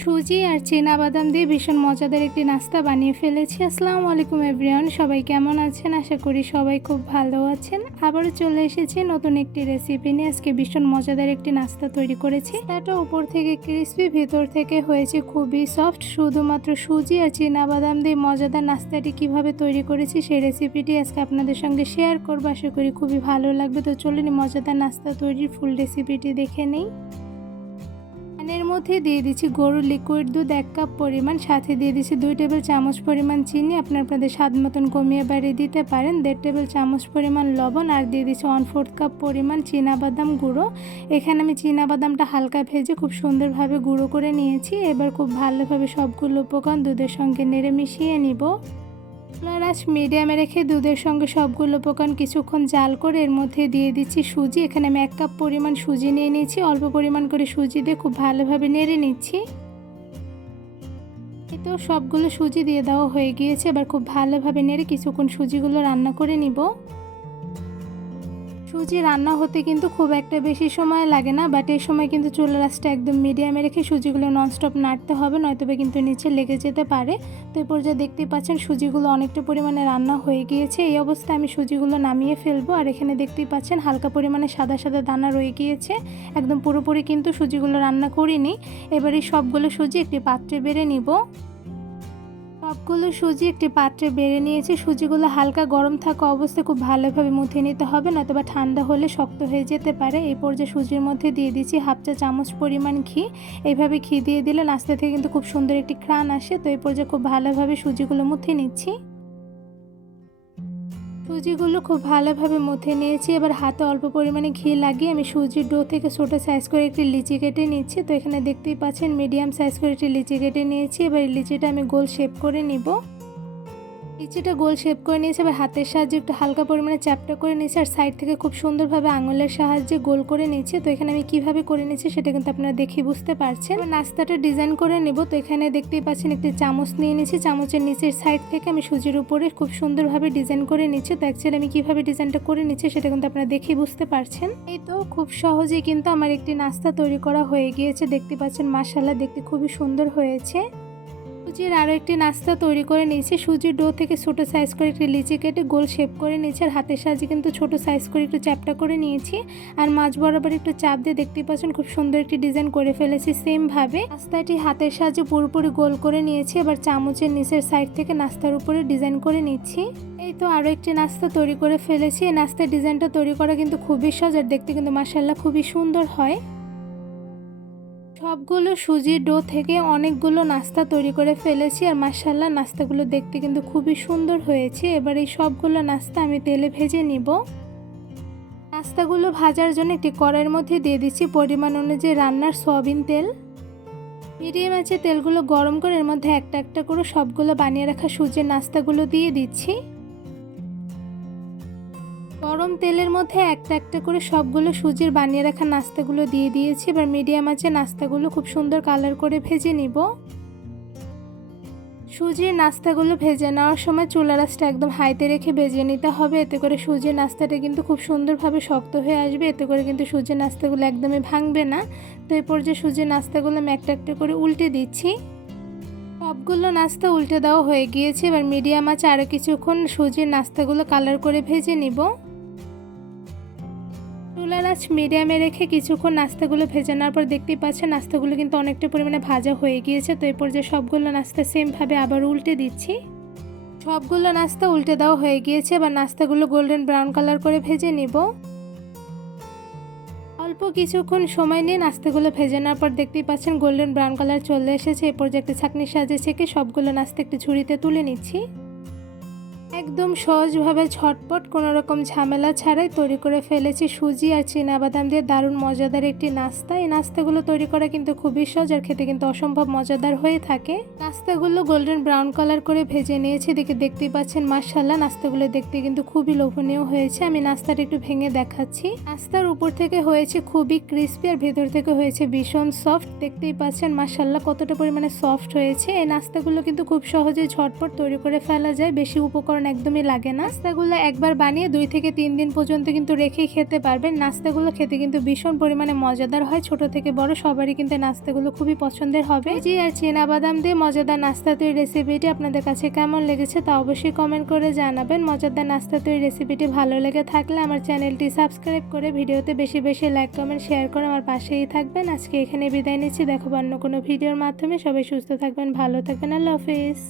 সুজি আর বাদাম দিয়ে ভীষণ মজাদার একটি নাস্তা বানিয়ে ফেলেছি। আসসালামু আলাইকুম এভরিওয়ান, সবাই কেমন আছেন? আশা করি সবাই খুব ভালো আছেন। আবারও চলে এসেছি নতুন একটি রেসিপি নিয়ে। আজকে ভীষণ মজাদার একটি নাস্তা তৈরি করেছি। এটা উপর থেকে ক্রিসপি, ভেতর থেকে হয়েছে খুবই সফট। শুধুমাত্র সুজি আর বাদাম দিয়ে মজাদার নাস্তাটি কিভাবে তৈরি করেছি সেই রেসিপিটি আজকে আপনাদের সঙ্গে শেয়ার করবো। আশা করি খুবই ভালো লাগবে। তো চলুন মজাদার নাস্তা তৈরির ফুল রেসিপিটি দেখে নেই। এর মধ্যে দিয়ে দিচ্ছি গরুর লিকুইড দুধ 1 কাপ পরিমাণ, সাথে দিয়ে দিচ্ছি 2 টেবিল চামচ পরিমাণ চিনি, আপনাদের স্বাদ মতন কমিয়ে বাড়িয়ে দিতে পারেন। 1.5 টেবিল চামচ পরিমাণ লবণ, আর দিয়ে দিচ্ছি 1/4 কাপ পরিমাণ বাদাম গুঁড়ো। এখানে আমি বাদামটা হালকা ভেজে খুব সুন্দরভাবে গুঁড়ো করে নিয়েছি। এবার খুব ভালোভাবে সবগুলো উপকরণ দুধের সঙ্গে নেড়ে মিশিয়ে নিব। আঁচ মিডিয়ামে রেখে দুধের সঙ্গে সবগুলো উপকরণ কিছুক্ষণ জাল করে এর মধ্যে দিয়ে দিচ্ছি সুজি। এখানে আমি 1 কাপ পরিমাণ সুজি নিয়ে নিয়েছি। অল্প পরিমাণ করে সুজি দিয়ে খুব ভালোভাবে নেড়ে নিচ্ছি। এই তো সবগুলো সুজি দিয়ে দেওয়া হয়ে গিয়েছে। এবার খুব ভালোভাবে নেড়ে কিছুক্ষণ সুজিগুলো রান্না করে নিব। সুজি রান্না হতে কিন্তু খুব একটা বেশি সময় লাগে না, বাট এই সময় কিন্তু চুলার আঁচটা একদম মিডিয়ামে রেখে সুজিগুলো ননস্টপ নাড়তে হবে, নয়তোবা কিন্তু নিচে লেগে যেতে পারে। তো এই পর্যায়ে দেখতেই পাচ্ছেন সুজিগুলো অনেকটা পরিমাণে রান্না হয়ে গিয়েছে। এই অবস্থায় আমি সুজিগুলো নামিয়ে ফেলবো। আর এখানে দেখতেই পাচ্ছেন হালকা পরিমাণে সাদা সাদা দানা রয়ে গিয়েছে। একদম পুরোপুরি কিন্তু সুজিগুলো রান্না করিনি। এবার এই সবগুলো সুজি একটি পাত্রে বেড়ে নিব। সবগুলো সুজি একটি পাত্রে বেড়ে নিয়েছি। সুজিগুলো হালকা গরম থাকা অবস্থায় খুব ভালোভাবে মুথে নিতে হবে, নয়তোবা ঠান্ডা হলে শক্ত হয়ে যেতে পারে। এই পর্যায়ে সুজির মধ্যে দিয়ে দিচ্ছি 1/2 চা চামচ পরিমাণ ঘি। এইভাবে ঘি দিয়ে দিলে নাস্তা থেকে কিন্তু খুব সুন্দর একটি ঘ্রাণ আসে। তো এই পর্যায়ে খুব ভালোভাবে সুজিগুলো মুথে নিচ্ছি। সুজিগুলো খুব ভালোভাবে মুথে নিয়েছি। এবার হাতে অল্প পরিমাণে ঘি লাগিয়ে আমি সুজির ডো থেকে ছোটো সাইজ করে একটি লিচি কেটে নিচ্ছি। তো এখানে দেখতেই পাচ্ছেন মিডিয়াম সাইজ করে একটি লিচি কেটে নিয়েছি। এবার এই লিচিটা আমি গোল শেপ করে নিব। লিচিটা গোল শেপ করে নিয়েছি। এবার হাতের সাহায্যে একটু হালকা পরিমাণে চ্যাপটা করে নিয়েছি, আর সাইড থেকে খুব সুন্দরভাবে আঙুলের সাহায্যে গোল করে নিচ্ছি। তো এখানে আমি কিভাবে করে নিচ্ছি সেটা কিন্তু আপনারা দেখে বুঝতে পারছেন। এবার নাস্তাটা ডিজাইন করে নেব। তো এখানে দেখতেই পাচ্ছেন একটি চামচ নিয়ে নিচ্ছি। চামচের নিচের সাইড থেকে আমি সুজির উপরে খুব সুন্দরভাবে ডিজাইন করে নিচ্ছি। তো অ্যাকচুয়ালি আমি কিভাবে ডিজাইনটা করে নিচ্ছি সেটা কিন্তু আপনারা দেখে বুঝতে পারছেন। এই তো খুব সহজেই কিন্তু আমার একটি নাস্তা তৈরি করা হয়ে গিয়েছে। দেখতে পাচ্ছেন মাশাআল্লাহ, দেখতে খুবই সুন্দর হয়েছে। সুজির আরও একটি নাস্তা তৈরি করে নিয়েছি। সুজির ডো থেকে ছোটো সাইজ করে একটি লিচি কেটে গোল শেপ করে নিয়েছি, আর হাতের সাহায্যে কিন্তু ছোটো সাইজ করে একটু চ্যাপটা করে নিয়েছি। আর মাঝ বরাবর একটু চাপ দিয়ে দেখতেই পাচ্ছেন খুব সুন্দর একটি ডিজাইন করে ফেলেছি। সেমভাবে নাস্তাটি হাতের সাহায্যে পুরোপুরি গোল করে নিয়েছি। এবার চামচের নিচের সাইড থেকে নাস্তার উপরে ডিজাইন করে নিচ্ছি। এই তো আরও একটি নাস্তা তৈরি করে ফেলেছি। এই নাস্তার ডিজাইনটা তৈরি করা কিন্তু খুবই সহজ, আর দেখতে কিন্তু মাশাআল্লাহ খুবই সুন্দর হয়। সবগুলো সুজির ডো থেকে অনেকগুলো নাস্তা তৈরি করে ফেলেছি, আর মাশাআল্লাহ নাস্তাগুলো দেখতে কিন্তু খুবই সুন্দর হয়েছে। এবার এই সবগুলো নাস্তা আমি তেলে ভেজে নিব। নাস্তাগুলো ভাজার জন্য একটি কড়াইয়ের মধ্যে দিয়ে দিচ্ছি পরিমাণ অনুযায়ী রান্নার সয়াবিন তেল। মিডিয়াম আঁচে তেলগুলো গরম করে এর মধ্যে একটা একটা করে সবগুলো বানিয়ে রাখা সুজির নাস্তাগুলো দিয়ে দিচ্ছি। গরম তেলের মধ্যে একটা একটা করে সবগুলো সুজির বানিয়ে রাখা নাস্তাগুলো দিয়ে দিয়েছি। এবার মিডিয়াম আঁচে নাস্তাগুলো খুব সুন্দর কালার করে ভেজে নিব। সুজির নাস্তাগুলো ভেজে নেওয়ার সময় চুলার আঁচটা একদম হাইতে রেখে ভেজে নিতে হবে। এতে করে সুজির নাস্তাটা কিন্তু খুব সুন্দরভাবে শক্ত হয়ে আসবে। এতে করে কিন্তু সুজির নাস্তাগুলো একদমই ভাঙবে না। তো এই পর্যায়ে সুজির নাস্তাগুলো আমি একটা একটা করে উল্টে দিচ্ছি। সবগুলো নাস্তা উল্টে দেওয়া হয়ে গিয়েছে। এবার মিডিয়াম আঁচে আরও কিছুক্ষণ সুজির নাস্তাগুলো কালার করে ভেজে নিব। চুলার আঁচ মিডিয়ামে রেখে কিছুক্ষণ নাস্তাগুলো ভেজে নেওয়ার পর দেখতেই পাচ্ছেন নাস্তাগুলো কিন্তু অনেকটা পরিমাণে ভাজা হয়ে গিয়েছে। তো এই পর্যায়ে সবগুলো নাস্তা সেমভাবে আবার উল্টে দিচ্ছি। সবগুলো নাস্তা উল্টে দেওয়া হয়ে গিয়েছে। এবার নাস্তাগুলো গোল্ডেন ব্রাউন কালার করে ভেজে নিব। অল্প কিছুক্ষণ সময় নিয়ে নাস্তাগুলো ভেজে নেওয়ার পর দেখতেই পাচ্ছেন গোল্ডেন ব্রাউন কালার চলে এসেছে। এই পর্যায়ে একটি ছাঁকনির সাহায্যে ছেঁকে সবগুলো নাস্তা একটি ঝুড়িতে তুলে নিচ্ছি। একদম সহজভাবে ঝটপট কোনো রকম ঝামেলা ছাড়াই তৈরি করে ফেলেছি সুজি আর বাদাম দিয়ে দারুণ মজাদার একটি নাস্তা। এই নাস্তাগুলো তৈরি করা কিন্তু খুবই সহজ, আর খেতে কিন্তু অসম্ভব মজাদার হয়ে থাকে। নাস্তাগুলো গোল্ডেন ব্রাউন কালার করে ভেজে নিয়েছি। দেখতেই পাচ্ছেন মাশাআল্লাহ নাস্তাগুলো দেখতে কিন্তু খুবই লোভনীয় হয়েছে। আমি নাস্তাটা একটু ভেঙে দেখাচ্ছি। নাস্তার উপর থেকে হয়েছে খুবই ক্রিস্পি, আর ভেতর থেকে হয়েছে ভীষণ সফট। দেখতেই পাচ্ছেন মাশাআল্লাহ কতটা পরিমাণে সফট হয়েছে। এই নাস্তাগুলো কিন্তু খুব সহজে ঝটপট তৈরি করে ফেলা যায়, বেশি উপকরণ উপকরণ একদমই লাগে না। নাস্তাগুলো একবার বানিয়ে 2 থেকে 3 দিন পর্যন্ত কিন্তু রেখেই খেতে পারবেন। নাস্তাগুলো খেতে কিন্তু ভীষণ পরিমাণে মজাদার হয়, ছোট থেকে বড় সবারই কিন্তু নাস্তাগুলো খুবই পছন্দের হবে। সুজি আর চীনাবাদাম দিয়ে মজাদার নাস্তা তৈরি রেসিপিটি আপনাদের কাছে কেমন লেগেছে তা অবশ্যই কমেন্ট করে জানাবেন। মজাদার নাস্তা তৈরি রেসিপিটি ভালো লেগে থাকলে আমার চ্যানেলটি সাবস্ক্রাইব করে ভিডিওতে বেশি বেশি লাইক কমেন্ট শেয়ার করে আমার পাশেই থাকবেন। আজকে এখানে বিদায় নিচ্ছি, দেখো অন্য কোনো ভিডিওর মাধ্যমে। সবাই সুস্থ থাকবেন, ভালো থাকবেন, আল্লাহ হাফেজ।